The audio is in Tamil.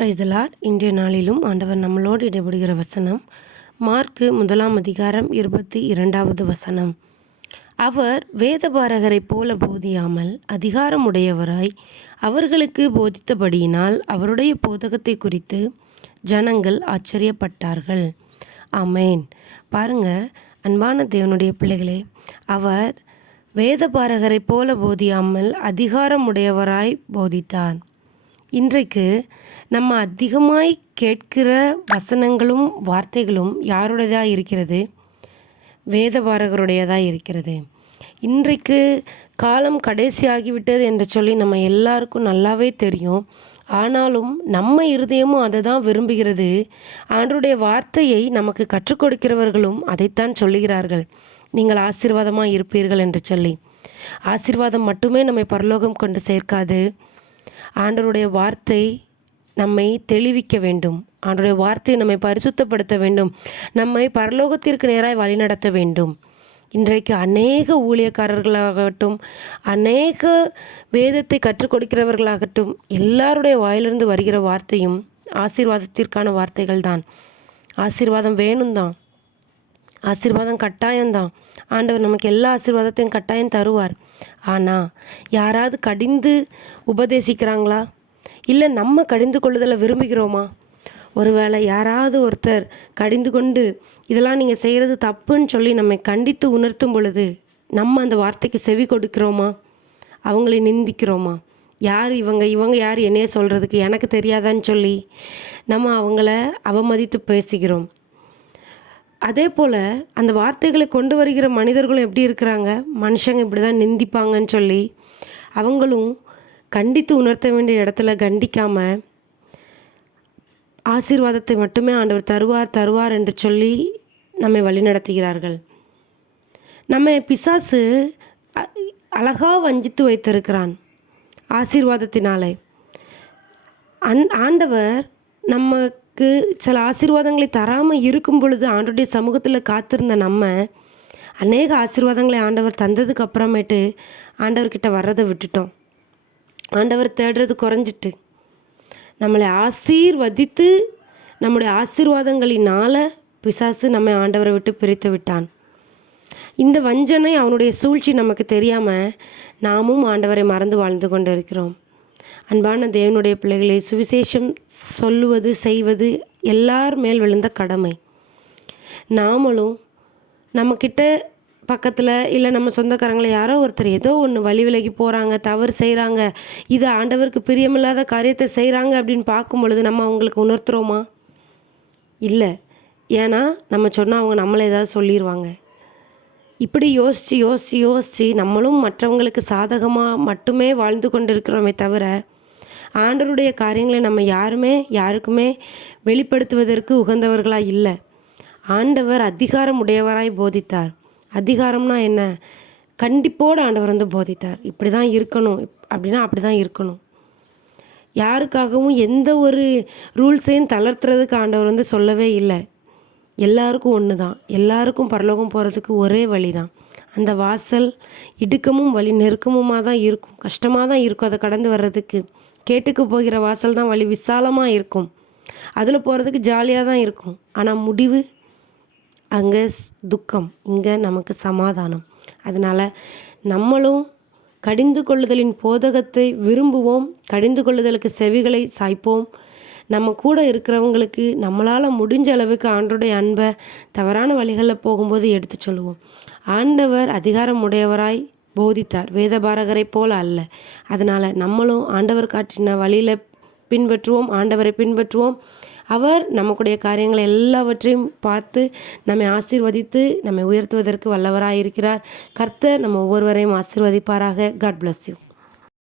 பிரைதலாட் இன்றைய நாளிலும் ஆண்டவர் நம்மளோடு இடைபடுகிற வசனம் மார்க்கு முதலாம் அதிகாரம் இருபத்தி இரண்டாவது வசனம். அவர் வேதபாரகரைப் போல போதியாமல் அதிகாரமுடையவராய் அவர்களுக்கு போதித்தபடியினால் அவருடைய போதகத்தை குறித்து ஜனங்கள் ஆச்சரியப்பட்டார்கள். அமேன் பாருங்க அன்பான தேவனுடைய பிள்ளைகளே அவர் வேதபாரகரைப் போல போதியாமல் அதிகாரமுடையவராய் போதித்தார். இன்றைக்கு நம்ம அதிகமாய் கேட்கிற வசனங்களும் வார்த்தைகளும் யாருடையதாக இருக்கிறது? வேதபாரகருடையதாக இருக்கிறது. இன்றைக்கு காலம் கடைசி ஆகிவிட்டது என்று சொல்லி நம்ம எல்லாருக்கும் நல்லாவே தெரியும். ஆனாலும் நம்ம இருதயமும் அதை தான் விரும்புகிறது. ஆண்டருடைய வார்த்தையை நமக்கு கற்றுக் கொடுக்கிறவர்களும் அதைத்தான் சொல்லுகிறார்கள். நீங்கள் ஆசீர்வாதமாக இருப்பீர்கள் என்று சொல்லி. ஆசீர்வாதம் மட்டுமே நம்மை பரலோகம் கொண்டு சேர்க்காது. ஆண்டவருடைய வார்த்தை நம்மை தெளிவிக்க வேண்டும். ஆண்டருடைய வார்த்தை நம்மை பரிசுத்தப்படுத்த வேண்டும். நம்மை பரலோகத்திற்கு நேராய் வழிநடத்த வேண்டும். இன்றைக்கு அநேக ஊழியக்காரர்களாகட்டும் அநேக வேதத்தை கற்றுக் கொடுக்கிறவர்களாகட்டும் எல்லாருடைய வாயிலிருந்து வருகிற வார்த்தையும் ஆசீர்வாதத்திற்கான வார்த்தைகள் தான் ஆசீர்வாதம் வேணும் தான் ஆசீர்வாதம் கட்டாயம்தான். ஆண்டவர் நமக்கு எல்லா ஆசீர்வாதத்தையும் கட்டாயம் தருவார். ஆனால் யாராவது கடிந்து உபதேசிக்கிறாங்களா? இல்லை நம்ம கடிந்து கொள்ளுதலை விரும்புகிறோமா? ஒருவேளை யாராவது ஒருத்தர் கடிந்து கொண்டு இதெல்லாம் நீங்கள் செய்கிறது தப்புன்னு சொல்லி நம்மை கண்டித்து உணர்த்தும் பொழுது நம்ம அந்த வார்த்தைக்கு செவி கொடுக்கிறோமா? அவங்களை நிந்திக்கிறோமா? யார் இவங்க? இவங்க யார்? என்னைய சொல்கிறதுக்கு எனக்கு தெரியாதான்னு சொல்லி நம்ம அவங்கள அவமதித்து பேசுகிறோம். அதே போல் அந்த வார்த்தைகளை கொண்டு வருகிற மனிதர்களும் எப்படி இருக்கிறாங்க? மனுஷங்க இப்படி தான் நிந்திப்பாங்கன்னு சொல்லி அவங்களும் கண்டித்து உணர்த்த வேண்டிய இடத்துல கண்டிக்காமல் ஆசீர்வாதத்தை மட்டுமே ஆண்டவர் தருவார் தருவார் என்று சொல்லி நம்மை வழிநடத்துகிறார்கள். நம்ம பிசாசு அழகாக வஞ்சித்து வைத்திருக்கிறான் ஆசீர்வாதத்தினாலே. அன் ஆண்டவர் நம்ம நமக்கு சில ஆசீர்வாதங்களை தராமல் இருக்கும் பொழுது ஆண்டுடைய சமூகத்தில் காத்திருந்த நம்ம அநேக ஆசீர்வாதங்களை ஆண்டவர் தந்ததுக்கு அப்புறமேட்டு ஆண்டவர்கிட்ட வர்றதை விட்டுட்டோம். ஆண்டவர் தேடுறது குறைஞ்சிட்டு நம்மளை ஆசீர்வதித்து நம்முடைய ஆசீர்வாதங்களினால் பிசாசு நம்மை ஆண்டவரை விட்டு பிரித்து விட்டான். இந்த வஞ்சனை அவனுடைய சூழ்ச்சி நமக்கு தெரியாமல் நாமும் ஆண்டவரை மறந்து வாழ்ந்து கொண்டு இருக்கிறோம் அன்பான தேவனுடைய பிள்ளைகளை சுவிசேஷம் சொல்லுவது செய்வது எல்லார் மேல் விழுந்த கடமை. நாமளும் நம்மக்கிட்ட பக்கத்தில் இல்லை நம்ம சொந்தக்காரங்களை யாரோ ஒருத்தர் ஏதோ ஒன்று வழி விலகி போகிறாங்க தவறு செய்கிறாங்க இது ஆண்டவருக்கு பிரியமில்லாத காரியத்தை செய்கிறாங்க அப்படின்னு பார்க்கும் பொழுது நம்ம அவங்களுக்கு உணர்த்துறோமா? இல்லை. ஏன்னா நம்ம சொன்னால் அவங்க நம்மளை ஏதாவது சொல்லிடுவாங்க இப்படி யோசித்து யோசித்து யோசித்து நம்மளும் மற்றவங்களுக்கு சாதகமாக மட்டுமே வாழ்ந்து கொண்டு இருக்கிறோமே தவிர ஆண்டருடைய காரியங்களை நம்ம யாருமே யாருக்குமே வெளிப்படுத்துவதற்கு உகந்தவர்களாக இல்லை. ஆண்டவர் அதிகாரம் உடையவராய் போதித்தார். அதிகாரம்னா என்ன? கண்டிப்போடு ஆண்டவர் வந்து போதித்தார். இப்படி தான் இருக்கணும். அப்படின்னா அப்படி தான் இருக்கணும். யாருக்காகவும் எந்த ஒரு ரூல்ஸையும் தளர்த்துறதுக்கு ஆண்டவர் வந்து சொல்லவே இல்லை. எல்லாருக்கும் ஒன்று தான் எல்லாருக்கும் பரலோகம் போகிறதுக்கு ஒரே வழி தான் அந்த வாசல் இடுக்கமும் வழி நெருக்கமுமாக தான் இருக்கும். கஷ்டமாக தான் இருக்கும் அதை கடந்து வர்றதுக்கு. கேட்டுக்கு போகிற வாசல் தான் வழி விசாலமாக இருக்கும். அதில் போகிறதுக்கு ஜாலியாக தான் இருக்கும். ஆனால் முடிவு அங்கே துக்கம் இங்கே நமக்கு சமாதானம். அதனால் நம்மளும் கடிந்து கொள்ளுதலின் போதகத்தை விரும்புவோம். கடிந்து கொள்ளுதலுக்கு செவிகளை சாய்ப்போம். நம்ம கூட இருக்கிறவங்களுக்கு நம்மளால் முடிஞ்ச அளவுக்கு ஆண்டோடைய அன்பை தவறான வழிகளில் போகும்போது எடுத்து சொல்லுவோம். ஆண்டவர் அதிகாரம் உடையவராய் போதித்தார். வேதபாரகரை போல அல்ல. அதனால் நம்மளும் ஆண்டவர் காட்டின வழியில் பின்பற்றுவோம் ஆண்டவரை பின்பற்றுவோம். அவர் நமக்குடைய காரியங்களை எல்லாவற்றையும் பார்த்து நம்மை ஆசீர்வதித்து நம்மை உயர்த்துவதற்கு வல்லவராக இருக்கிறார் கர்த்தர் நம்ம ஒவ்வொருவரையும் ஆசீர்வதிப்பாராக. God bless you